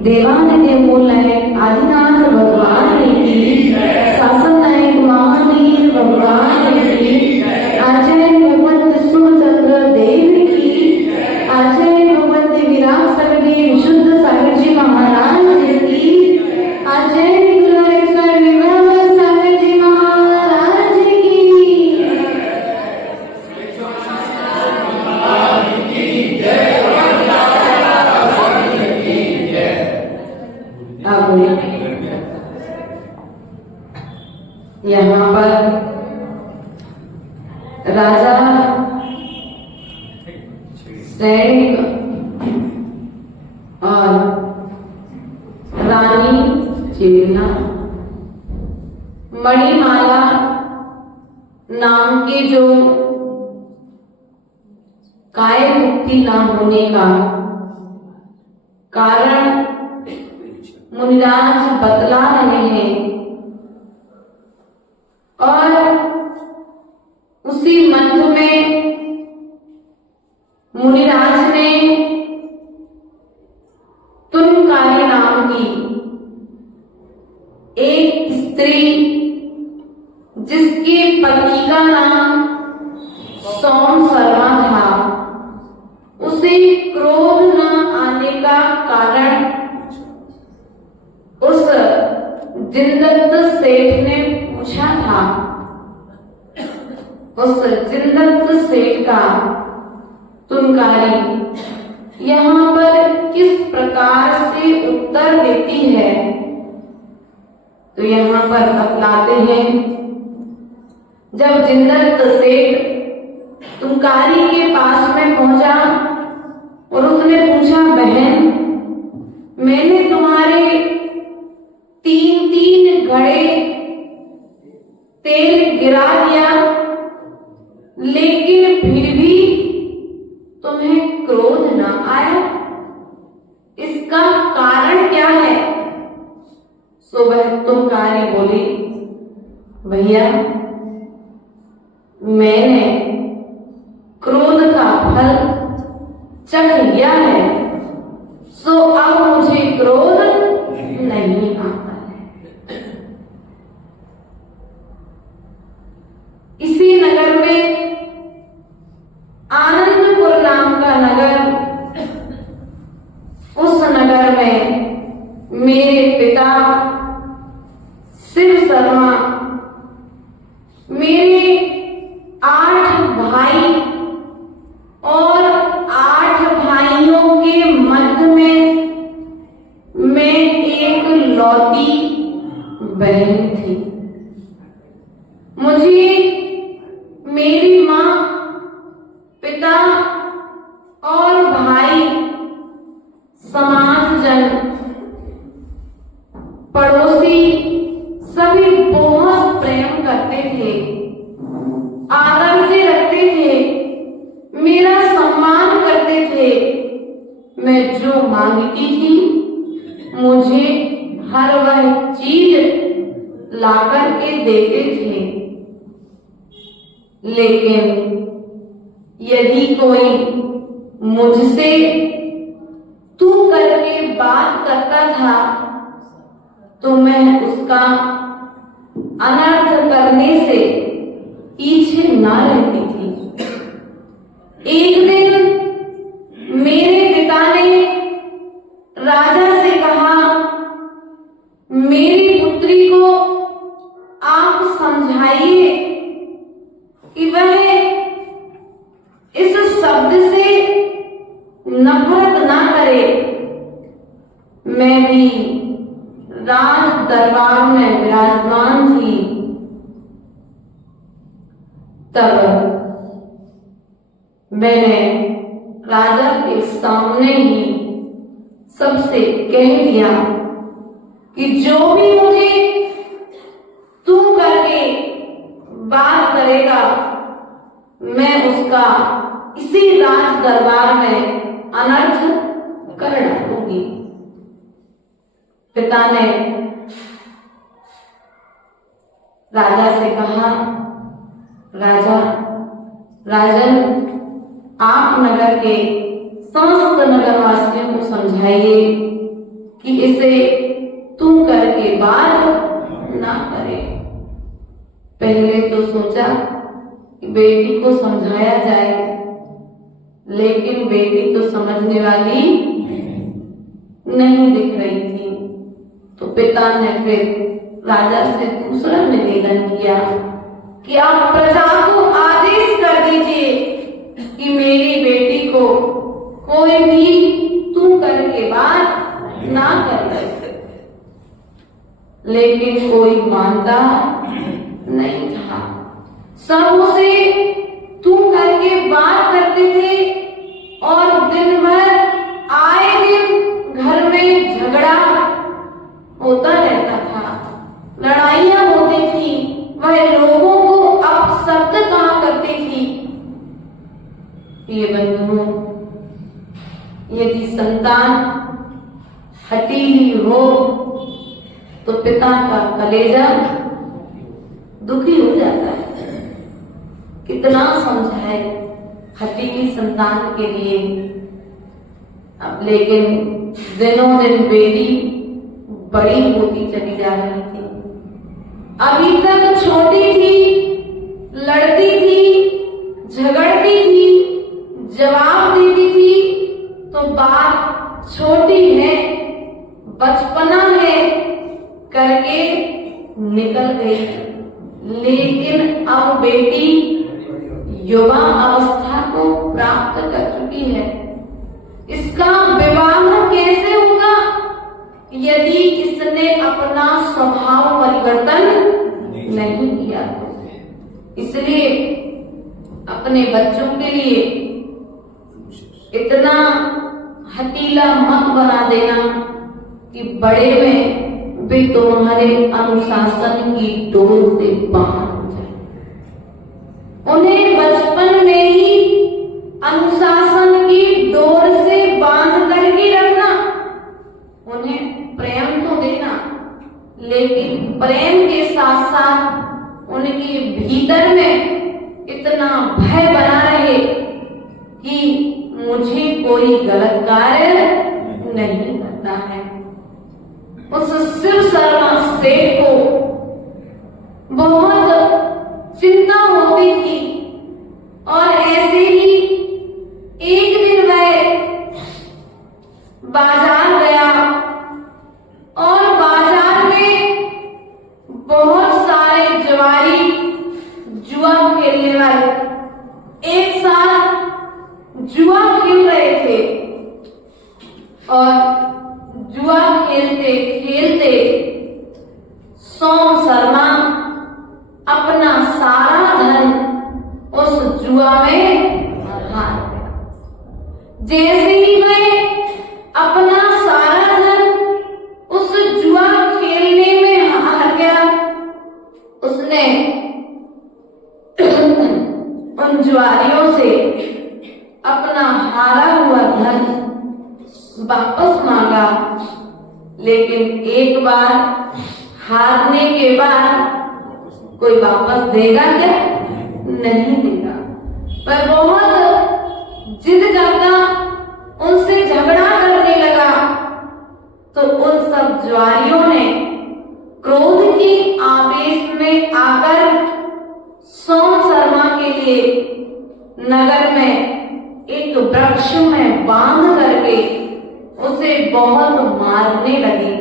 देवादिदेव मूल है आदिनाथ भगवान की, शासन नायक महावीर भगवान की, आचार्य भगवंत सुचंद्र देव की, आचार्य भगवंत विराट सागर जी विशुद्ध सागर जी महाराज की, आचार्य गुरुवर विवाह सागर जी महाराज की। यहाँ पर राजा सैनिक और रानी चिड़िया मणिमाला नाम के जो काय मुक्ति न होने का कारण मुनिराज बतला रहे हैं और उसी मंत्र में मुनिराज ने तुनकारी नाम की एक स्त्री जिसके पति का नाम सोम शर्मा था, उसे क्रोध न आने का कारण उस जिंदत सेठ ने पूछा था। उस जिंदत सेठ का तुनकारी यहाँ पर किस प्रकार से उत्तर देती है, तो यहाँ पर बतलाते हैं। जब जिंदत सेठ तुनकारी के पास में पहुंचा और उसने पूछा, बहन मैंने तुम्हारे 3 घड़े तेल गिरा दिया, लेकिन फिर भी तुम्हें क्रोध न आया, इसका कारण क्या है? सुबह तुनकारी बोली, भैया मैंने क्रोध का फल चख लिया है, सो अब मुझे क्रोध नहीं आता है। इसी नगर में आनंदपुर नाम का नगर, उस नगर में मेरे पिता शिव शर्मा मेरे 8 भाई और 8 भाइयों के मध्य में मैं एक लौती बहन थी। मुझे मेरी माँ, पिता और भाई, समाजजन, पड़ोसी सभी बहुत प्रेम करते थे, आदर से रखते थे, मेरा सम्मान करते थे। मैं जो मांगती थी मुझे हर वह चीज लाकर के देते थे, लेकिन यदि कोई मुझसे तू करके बात करता था तो मैं उसका अनर्थ करने से पीछे न रहती थी। एक दिन मेरे पिता ने राजा से कहा, मेरी पुत्री को मैं भी राज दरबार में विराजमान थी, तब मैंने राजा के सामने ही सबसे कह दिया कि जो भी मुझे तू करके बात करेगा, मैं उसका इसी राज दरबार में अनर्थ कर डालूंगी। पिता ने राजा से कहा, राजन, आप नगर के समस्त नगरवासियों को समझाइए कि इसे तू करके बात ना करे। पहले तो सोचा कि बेटी को समझाया जाए, लेकिन बेटी तो समझने वाली नहीं दिख रही थी। तो पिता ने फिर राजा से दूसरा निवेदन किया कि आप प्रजा को आदेश कर दीजिए कि मेरी बेटी को कोई भी तू करके बात ना कर। लेकिन कोई मानता नहीं था, सब उसे तू करके बात करते थे और दिन भर आए दिन घर में झगड़ा होता रहता था, लड़ाइयां होती थी, वह लोगों को अपशब्द कहा करती थी। ये बंधुओं, यदि संतान हठीली हो तो पिता का कलेजा दुखी हो जाता है। कितना समझाए हठीली संतान के लिए। अब लेकिन दिनों दिन बेटी बड़ी होती चली जा रही थी। अभी तक छोटी थी, लड़ती थी, झगड़ती थी, जवाब देती थी, तो बात छोटी है, बचपना है करके निकल गई। लेकिन अब बेटी युवा अवस्था को प्राप्त कर चुकी है। इसका विवाह कैसे होगा यदि इसने अपना स्वभाव परिवर्तन नहीं किया? इसलिए अपने बच्चों के लिए इतना हठीला मत बना देना कि बड़े में वे तुम्हारे अनुशासन की डोर से बाहर हो जाए। उन्हें बचपन में ही अनुशासन की डोर से बांध करके रखना। उन्हें प्रेम तो देना, लेकिन प्रेम के साथ साथ उनके भीतर में इतना भय बना रहे कि मुझे कोई गलत कार्य नहीं करना है। उस शिव शर्मा सेठ को बहुत चिंता होती थी और ऐसे ही एक दिन वह बाजार गया और बाजार में बहुत सारे जुआरी जुआ खेलने वाले एक साथ जुआ खेल रहे थे और जुआ खेलते खेलते सोम शर्मा अपना सारा धन उस जुआ में हार गया। जैसे ही वह अपना सारा धन उस जुआ खेलने में हार गया, उसने उन जुआरियों से अपना हारा हुआ धन वापस मांगा। लेकिन एक बार हारने के बाद कोई वापस देगा क्या? नहीं देगा। पर बहुत जिद करता उनसे झगड़ा करने लगा। तो उन सब जुआरियों ने क्रोध की आवेश में आकर सोम शर्मा के लिए नगर में एक वृक्ष में बांध करके उसे बहुत मारने लगे।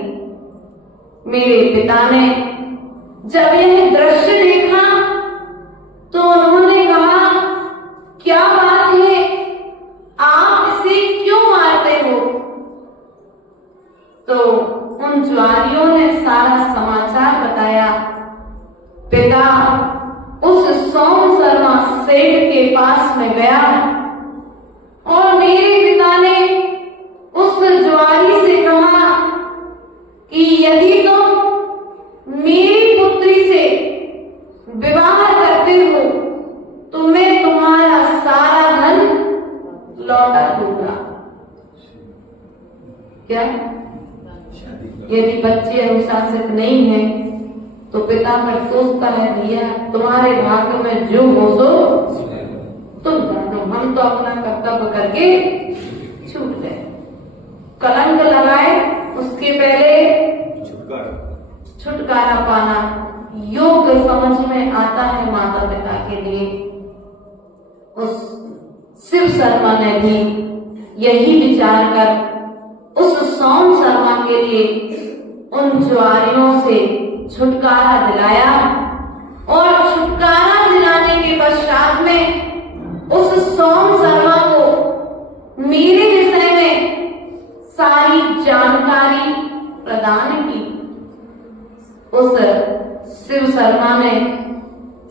मेरे पिता ने जब यह दृश्य देखा तो उन्होंने कहा, क्या बात है, आप इसे क्यों मारते हो? तो उन ज्वारियों ने सारा समाचार बताया। पिता उस सोम शर्मा सेठ के पास में गया और मेरे पिता ने उस ज्वारी से कहा कि यदि तुम मेरी पुत्री से विवाह करते हो तो मैं तुम्हारा सारा धन लौटा दूंगा। क्या यदि बच्चे अनुशासित नहीं है तो पिता फिर सोचता है भैया तुम्हारे भाग्य में जो हो सो तुम जानो, हम तो अपना कर्तव्य करके छूट गए। कलंक लगाए उसके पहले छुटकारा पाना योग्य समझ में आता है माता पिता के लिए। उस शिव शर्मा ने भी यही विचार कर उस सोम शर्मा के लिए उन ज्वारियों से छुटकारा दिलाया और छुटकारा दिलाने के पश्चात में उस सोम शर्मा को मेरे विषय में सारी जानकारी प्रदान की। उस शिव शर्मा ने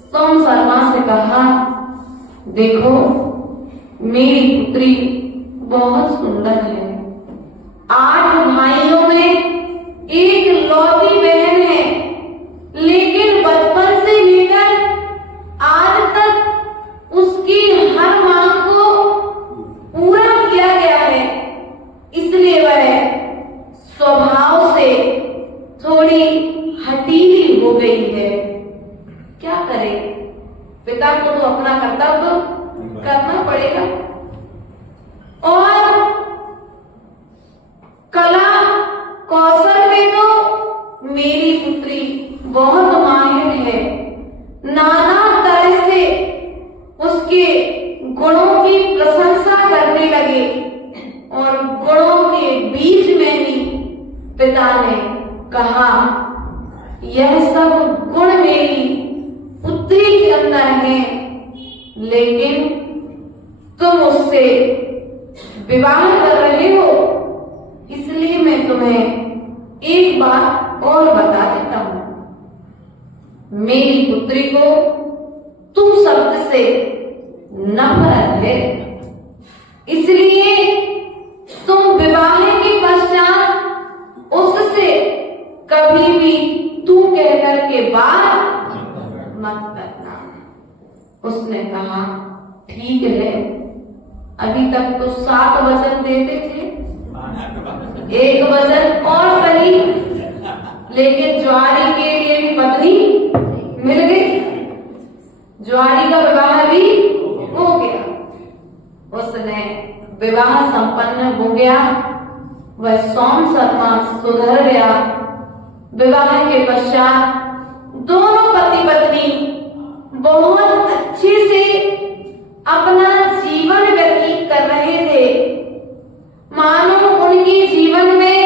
सोम शर्मा से कहा, देखो मेरी पुत्री बहुत सुंदर है, 8 भाइयों में एक लौती बहन है, लेकिन बचपन से लेकर आज तक उसकी हर मांग को पूरा किया गया है, इसलिए वह स्वभाव से थोड़ी हठीली हो गई है। क्या करे, पिता को तो अपना कर्तव्य करना पड़ेगा। और कला कौशल में तो मेरी पुत्री बहुत माहिर है, नाना तरह से उसके गुणों की प्रशंसा करने लगे और गुणों के बीच में ही पिता ने कहा, यह सब गुण मेरी पुत्री के अंदर है, लेकिन तुम उससे विवाह कर रहे हो, इसलिए मैं तुम्हें एक बात और बता देता हूं। मेरी पुत्री को तुम शब्द से नफरत है, इसलिए तुम विवाह के पश्चात उससे कभी भी तू कहकर के बात मत करना। उसने कहा, ठीक है, अभी तक तो 7 वचन देते थे, 1 वचन और सही, लेकिन ज्वारी के लिए भी पत्नी मिल गई, ज्वारी का विवाह भी हो गया। उसने विवाह संपन्न हो गया, वह सोम शर्मा सुधर गया। विवाह के पश्चात दोनों पति पत्नी बहुत अच्छे से अपना जीवन व्यतीत कर रहे थे, मानो उनके जीवन में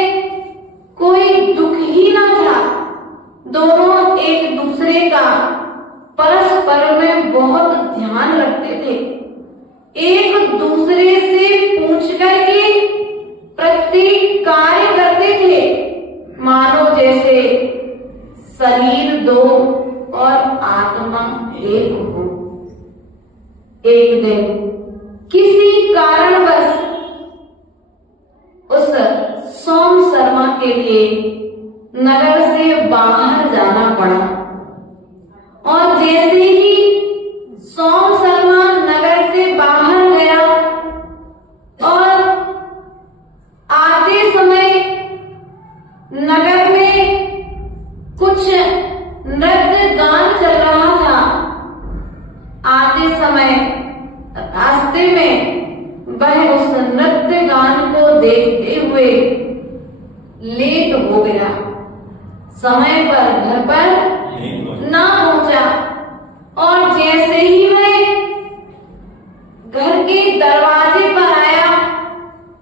कोई दुख ही ना था। दोनों एक दूसरे का परस्पर में बहुत ध्यान रखते थे, एक दूसरे से पूछ करके प्रत्येक कार्य करते थे, मानो जैसे शरीर 2 और आत्मा 1 हो। एक दिन किसी कारणवश उस सोम शर्मा के लिए नगर से बाहर जाना पड़ा और जैसे ही सोम शर्मा नगर से बाहर गया और आते समय नगर में कुछ नृत्य गान चल रहा था। आते समय रास्ते में वह उस नृत्य गान को देखते हुए लेट हो गया, समय पर घर पर ना पहुंचा और जैसे ही वह घर के दरवाजे पर आया,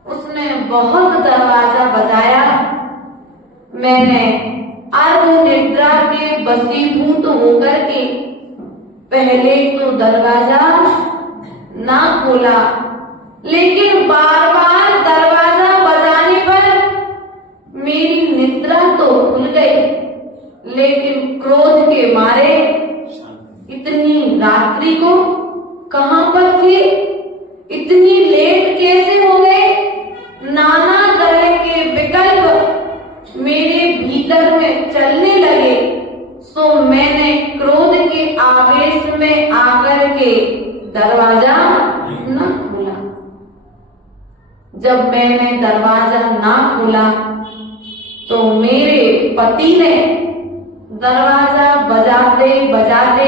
उसने बहुत दरवाजा बजाया। मैंने अर्ध निद्रा के वशीभूत होकर के पहले तो दरवाजा ना खोला, लेकिन बार बार दरवाजा बजाने पर मेरी निद्रा तो खुल गई, लेकिन क्रोध के मारे इतनी रात्रि को कहां पर थे, इतनी लेट कैसे हो गए। नाना तरह के विकल्प मेरे भीतर में चलने लगे। सो मैंने क्रोध के आवेश में आकर के दरवाजा न खोला। जब मैंने दरवाजा ना खोला तो मेरे पति ने दरवाजा बजाते बजाते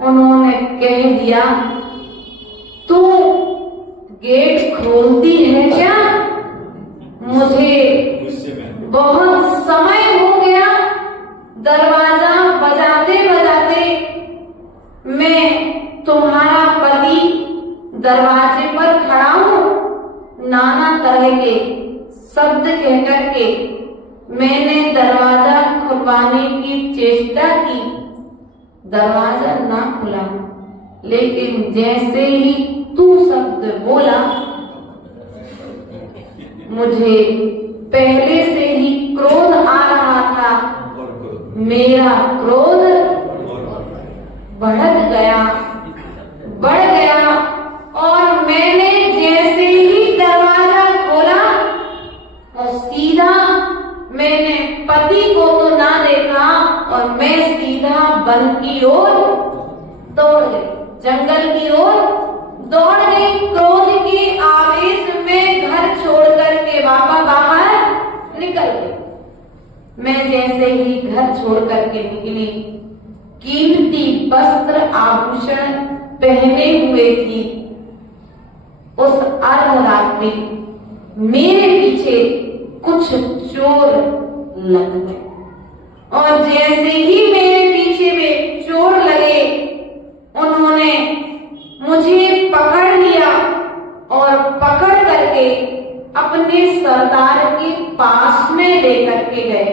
उन्होंने कह दिया, तू गेट खोलती है क्या? मुझे बहुत समय हो गया दरवाजा बजाते बजाते। मैं तुम्हारा पति दरवाजे पर खड़ा हूं। नाना तरह के शब्द कहकर के मैंने दरवाजा खुलवाने की चेष्टा की। दरवाजा ना खुला, लेकिन जैसे ही तू शब्द बोला, मुझे पहले से ही क्रोध आ रहा था। मेरा क्रोध बढ़ गया, और मैंने जैसे ही दरवाजा खोला और सीधा मैंने पति को तो ना देखा और मैं सीधा वन की ओर दौड़ गई, जंगल की ओर दौड़ गई। क्रोध के आवेश में घर छोड़कर के बाबा बाहर निकल गए। मैं जैसे ही घर छोड़ करके निकली, कीमती वस्त्र आभूषण पहने हुए थी। उस अर्धरात्रि मेरे पीछे कुछ चोर लग गए, और जैसे ही मेरे पीछे में चोर लगे, उन्होंने मुझे पकड़ लिया और पकड़ करके अपने सरदार के पास में लेकर के गए।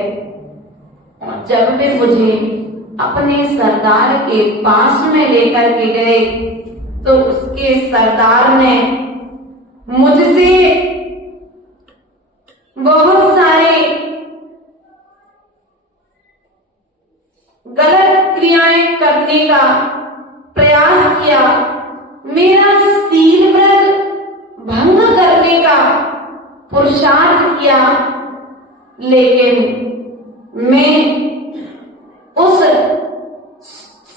और जब वे मुझे अपने सरदार के पास में लेकर के गए तो उसके सरदार ने मुझसे बहुत सारे गलत क्रियाएं करने का प्रयास किया। मेरा शील व्रत भंग करने का पुरुषार्थ किया, लेकिन मैं उस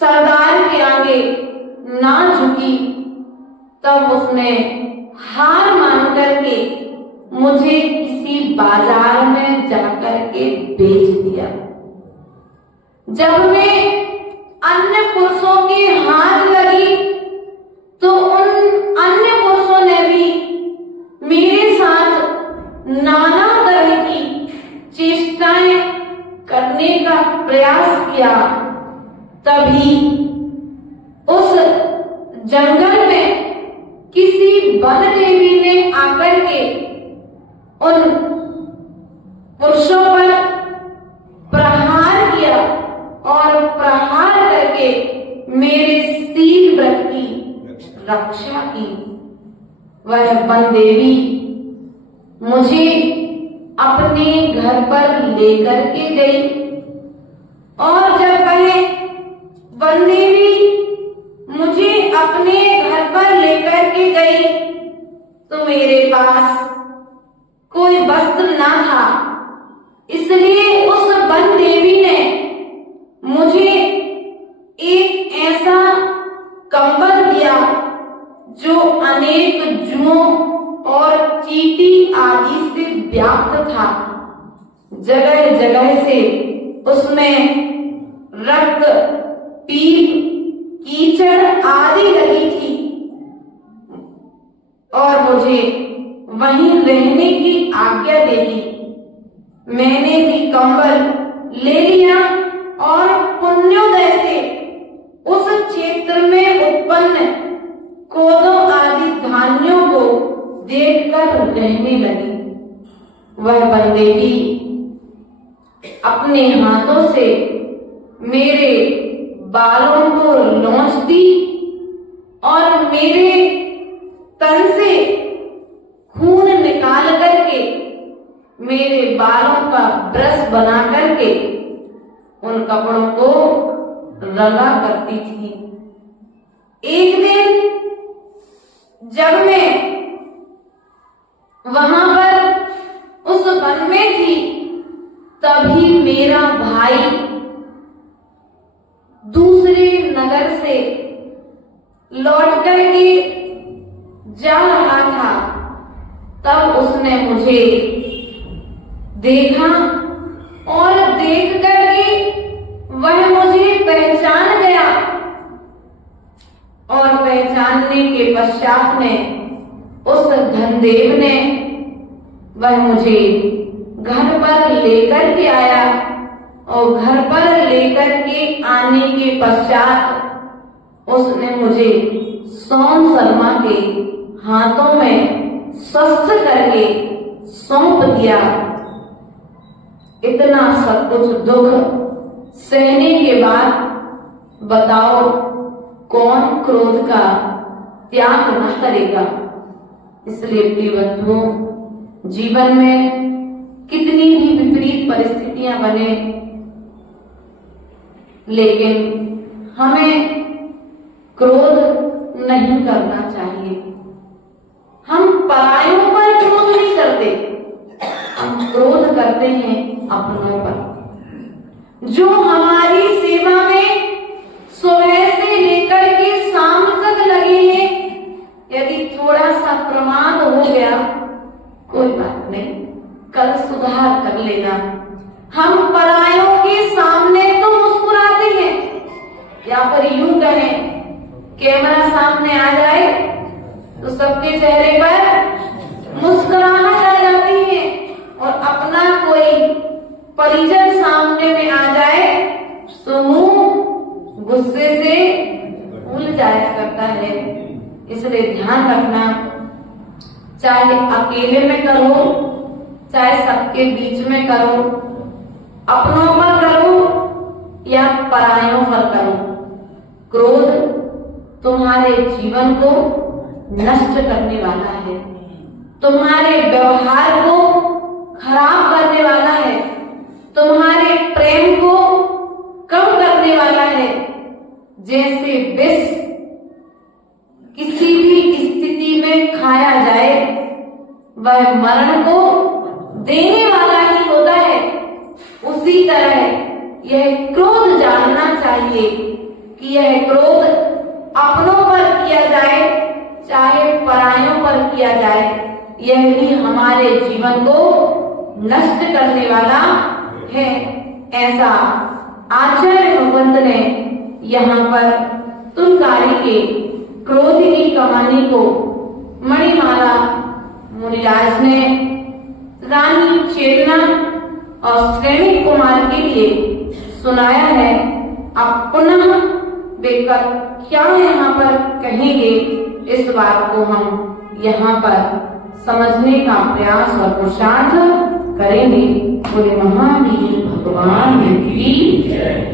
सरदार के आगे ना झुकी। तब उसने हार मान करके मुझे किसी बाजार में जाकर के बेच दिया। जब मैं अन्य पुरुषों के हाथ लगी तो उन अन्य पुरुषों ने भी मेरे साथ नाना तरह की चेष्टाएं करने का प्रयास किया। तभी उस जंगल में किसी वन देवी ने आकर के उन पुरुषों पर प्रहार किया और प्रहार करके मेरे शील व्रत की रक्षा की। वह वन देवी मुझे अपने घर पर लेकर के गई, और जब वह वन देवी मुझे अपने घर पर लेकर के गई तो मेरे पास कोई वस्त्र ना था। इसलिए उस वन देवी ने मुझे एक ऐसा कंबल दिया जो अनेक जुओं और चींटी आदि से व्याप्त था। जगह जगह से उसमें रक्त, पीप, कीचड़ आदि लगी थी, और मुझे वहीं रहने की आज्ञा दे दी। मैंने भी कंबल ले लिया और पुण्योदय से उस क्षेत्र में उत्पन्न कोदों आदि धान्यों को देखकर रहने लगी। वह वन देवी अपने हाथों से मेरे बालों को नोचती और मेरे तन से खून निकाल करके मेरे बालों का ब्रश बना करके उन कपड़ों को रंगा करती थी। एक दिन जब मैं वहां पर उस वन में थी, तभी मेरा भाई दूसरे नगर से लौट करके जा रहा था। तब उसने मुझे देखा और देख करके वह मुझे पहचान गया और पहचानने के पश्चात में उस धनदेव ने वह मुझे घर पर लेकर के आया और घर पर लेकर के आने के पश्चात उसने मुझे सोन शर्मा के हाथों में स्वस्थ करके सौंप दिया। इतना सब कुछ दुख सहने के बाद बताओ कौन क्रोध का त्याग न करेगा। इसलिए प्रिय बंधुओं, जीवन में कितनी भी विपरीत परिस्थितियां बने, लेकिन हमें क्रोध नहीं करना चाहिए। हम परायों पर क्रोध नहीं करते, हम क्रोध करते हैं अपनों पर। जो हमारी सेवा में सुबह से लेकर के शाम तक लगे हैं, यदि थोड़ा सा प्रमाद हो गया कोई बात नहीं, कल सुधार कर लेना। हम परायों के सामने तो मुस्कुराते हैं, या पर यूं कहें कैमरा सामने आ जाए तो सबके चेहरे पर मुस्कुराहट आ जाती है, और अपना कोई परिजन सामने में आ जाए तो मुंह गुस्से से फूल जाया करता है। इसलिए ध्यान रखना, चाहे अकेले में करो चाहे सबके बीच में करो, अपनों पर करो या परायों पर करो, क्रोध तुम्हारे जीवन को नष्ट करने वाला है, तुम्हारे व्यवहार को खराब करने वाला है, तुम्हारे प्रेम को कम करने वाला है। जैसे विष किसी भी स्थिति में खाया जाए वह मरण को देने वाला ही होता है, उसी तरह यह क्रोध जानना चाहिए कि यह क्रोध अपनों पर किया जाए चाहे परायों पर किया जाए, यह भी हमारे जीवन को नष्ट करने वाला है। ऐसा आचार्य भगवंत ने यहाँ पर तुलकारी के क्रोध की कहानी को मणिमाला मुनिराज ने रानी चेतना और श्रेणी कुमार के लिए सुनाया है। अब पुनः वे क्या यहाँ पर कहेंगे, इस बात को हम यहाँ पर समझने का प्रयास और पुरुषार्थ करेंगे। बोले महावीर भगवान की जय।